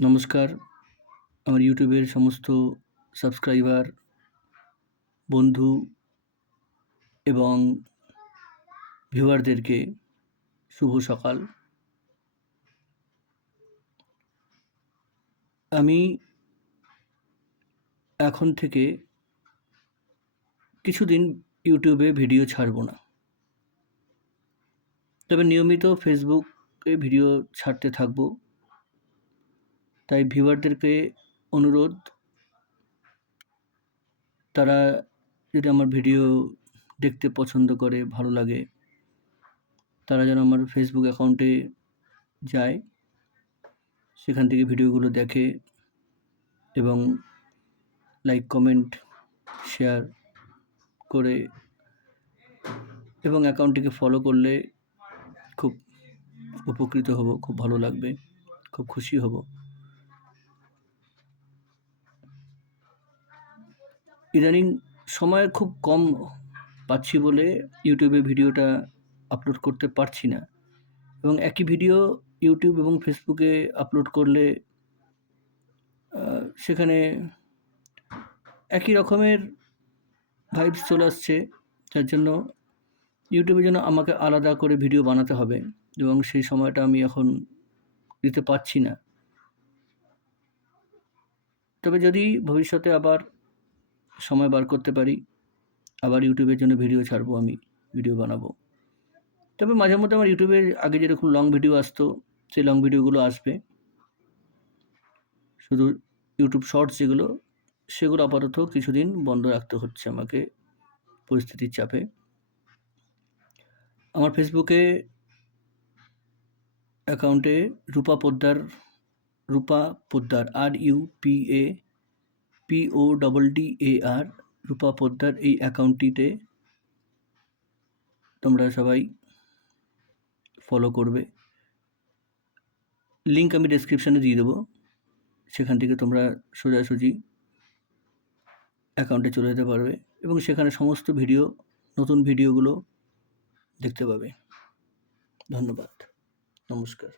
নমস্কার, আমার ইউটিউবের সমস্ত সাবস্ক্রাইবার, বন্ধু এবং ভিউয়ারদেরকে শুভ সকাল। আমি এখন থেকে কিছুদিন ইউটিউবে ভিডিও ছাড়ব না। তবে নিয়মিত ফেসবুকে ভিডিও ছাড়তে থাকব। তাই ভিউয়ারদেরকে অনুরোধ, তারা যদি আমার ভিডিও দেখতে পছন্দ করে, ভালো লাগে, তারা যেন আমার ফেসবুক অ্যাকাউন্টে যায়, সেখান থেকে ভিডিওগুলো দেখে এবং লাইক, কমেন্ট, শেয়ার করে এবং অ্যাকাউন্টটিকে ফলো করলে খুব উপকৃত হব, খুব ভালো লাগবে, খুব খুশি হব। ইদানিং সময় খুব কম পাচ্ছি বলে ইউটিউবে ভিডিওটা আপলোড করতে পারছি না, এবং একই ভিডিও ইউটিউব এবং ফেসবুকে আপলোড করলে সেখানে একই রকমের ভাইবস চলে আসছে, যার জন্য ইউটিউবের জন্য আমাকে আলাদা করে ভিডিও বানাতে হবে, এবং সেই সময়টা আমি এখন দিতে পারছি না। তবে যদি ভবিষ্যতে আবার সময় বার করতে পারি, আবার ইউটিউবের জন্য ভিডিও ছাড়বো, আমি ভিডিও বানাবো। তবে মাঝে মধ্যে আমার ইউটিউবে আগে যেরকম লং ভিডিও আসতো, সেই লং ভিডিওগুলো আসবে। শুধু ইউটিউব শর্টস যেগুলো, সেগুলো আপাতত কিছুদিন বন্ধ রাখতে হচ্ছে আমাকে পরিস্থিতির চাপে। আমার ফেসবুকে অ্যাকাউন্টে রূপা পোদ্দার RUPAPODDAR রূপা পোদ্দার এই অ্যাকাউন্টটিতে তোমরা সবাই ফলো করবে। লিঙ্ক আমি ডেসক্রিপশানে দিয়ে দেবো, সেখান থেকে তোমরা সোজাসুজি অ্যাকাউন্টে চলে যেতে পারবে এবং সেখানে সমস্ত ভিডিও, নতুন ভিডিওগুলো দেখতে পাবে। ধন্যবাদ, নমস্কার।